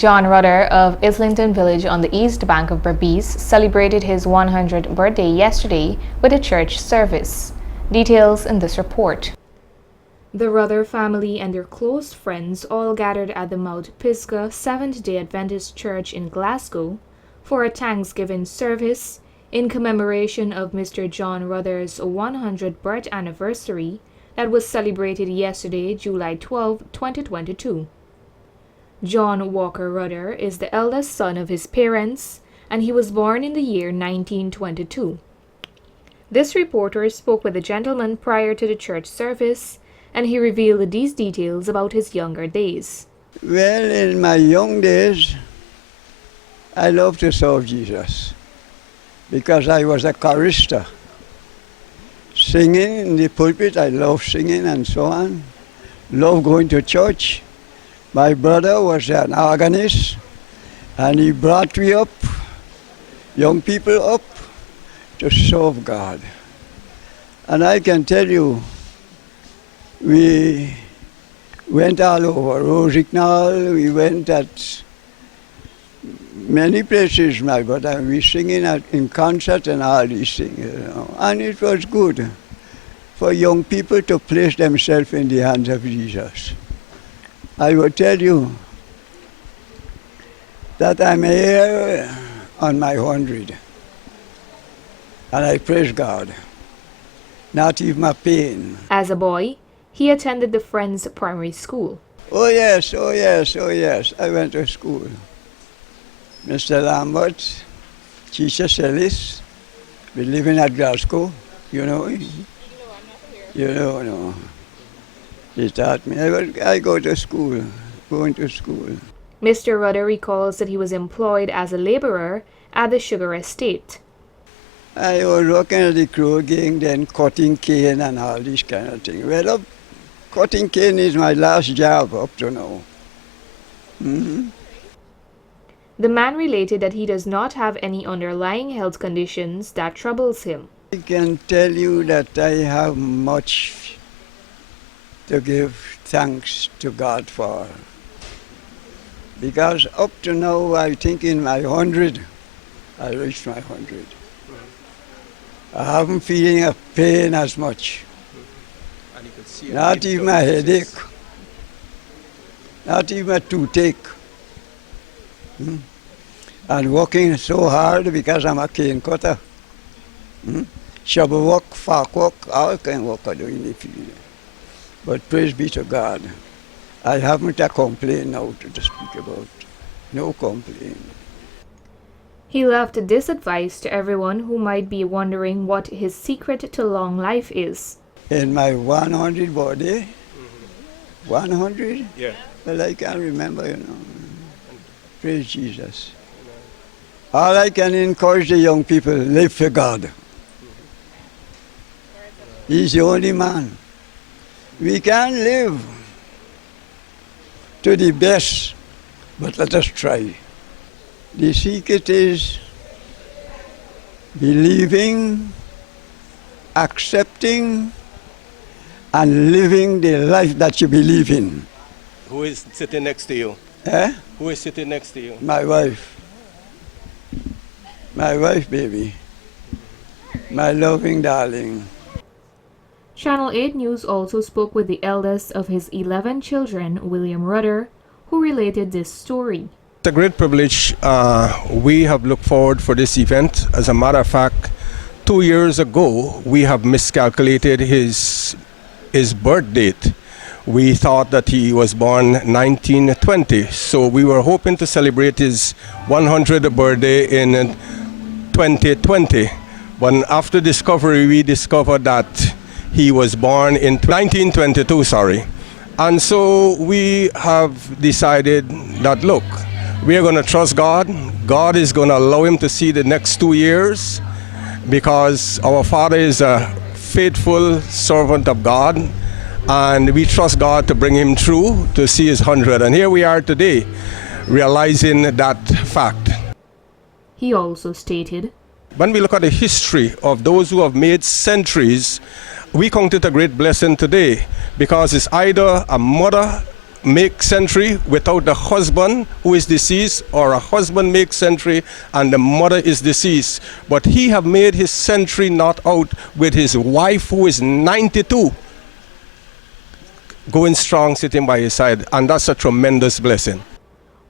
John Rudder of Islington village on the east bank of Berbice celebrated his 100th birthday yesterday with a church service. Details in this report. The Rudder family and their close friends all gathered at the Mount Pisgah Seventh-day Adventist Church in Glasgow for a Thanksgiving service in commemoration of Mr. John Rudder's 100th birth anniversary that was celebrated yesterday, July 12, 2022. John Walker Rudder is the eldest son of his parents, and he was born in the year 1922. This reporter spoke with the gentleman prior to the church service, and he revealed these details about his younger days. Well, in my young days, I loved to serve Jesus because I was a chorister. Singing in the pulpit, I loved singing and so on. Loved going to church. My brother was an organist, and he brought me up, young people up, to serve God. And I can tell you, we went all over Rosignol, we went at many places, my brother. We singing in concert and all these things, And it was good for young people to place themselves in the hands of Jesus. I will tell you that I'm here on my 100, and I praise God, not even my pain. As a boy, he attended the Friends Primary School. Oh yes, I went to school. Mr. Lambert, Teacher Sellis, we living at Glasgow, you know. You know, no. He taught me. I go to school, going to school. Mr. Rudder recalls that he was employed as a laborer at the sugar estate. I was working at the Crow Gang, then cutting cane and all this kind of thing. Well, cutting cane is my last job up to now. The man related that he does not have any underlying health conditions that troubles him. I can tell you that I have much to give thanks to God for. Because up to now, I think in my 100, I reached my 100. I haven't feeling a pain as much. Not even a headache. Not even a toothache. And working so hard because I'm a cane cutter. Shovel work, fark work, all kind of work I do in the field. But praise be to God, I haven't a complaint now to speak about. No complaint. He left this advice to everyone who might be wondering what his secret to long life is. In my 100 birthday, 100? Yeah. Well, I can't remember, Praise Jesus. All I can encourage the young people, live for God. He's the only man. We can live to the best, but let us try. The secret is believing, accepting, and living the life that you believe in. Who is sitting next to you? Eh? Who is sitting next to you? My wife. My wife, baby. My loving darling. Channel 8 News also spoke with the eldest of his 11 children, William Rudder, who related this story. It's a great privilege. We have looked forward for this event. As a matter of fact, 2 years ago, we have miscalculated his birth date. We thought that he was born 1920, so we were hoping to celebrate his 100th birthday in 2020. But after discovery, we discovered that he was born in 1922, And so we have decided that, look, we are going to trust God. God is going to allow him to see the next 2 years because our Father is a faithful servant of God. And we trust God to bring him through to see his 100. And here we are today, realizing that fact. He also stated, when we look at the history of those who have made centuries, we count it a great blessing today because it's either a mother make century without the husband who is deceased, or a husband make century and the mother is deceased. But he have made his century not out with his wife who is 92, going strong, sitting by his side, and that's a tremendous blessing.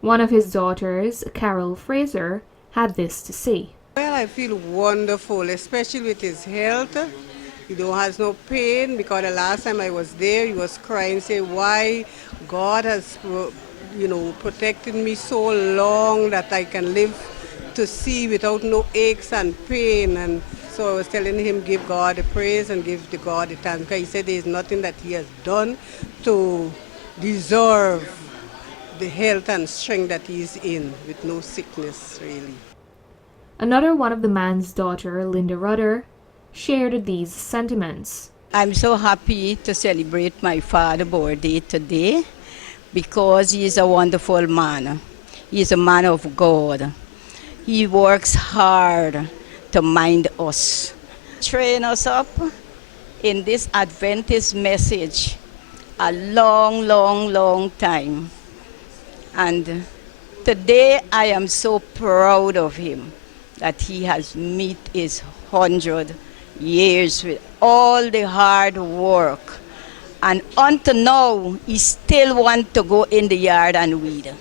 One of his daughters, Carol Fraser, had this to say. Well, I feel wonderful, especially with his health. He has no pain, because the last time I was there, he was crying, saying why God has, protected me so long that I can live to see without no aches and pain. And so I was telling him, give God the praise and give the God the thanks, because he said there is nothing that he has done to deserve the health and strength that he's in, with no sickness, really. Another one of the man's daughter, Linda Rudder, shared these sentiments. I'm so happy to celebrate my father's birthday today, because he is a wonderful man. He is a man of God. He works hard to mind us, train us up in this Adventist message a long, long, long time. And today I am so proud of him that he has met his 100 years with all the hard work. And until now, he still wants to go in the yard and weed.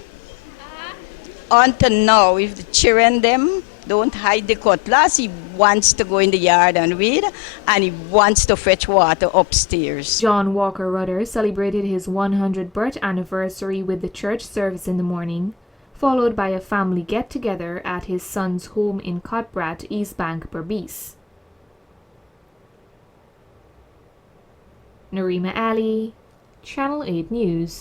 Until now, if the children them don't hide the cutlass, he wants to go in the yard and weed, and he wants to fetch water upstairs. John Walker Rudder celebrated his 100th birth anniversary with the church service in the morning, followed by a family get-together at his son's home in Cotbrat, East Bank, Berbice. Narima Ali, Channel 8 News.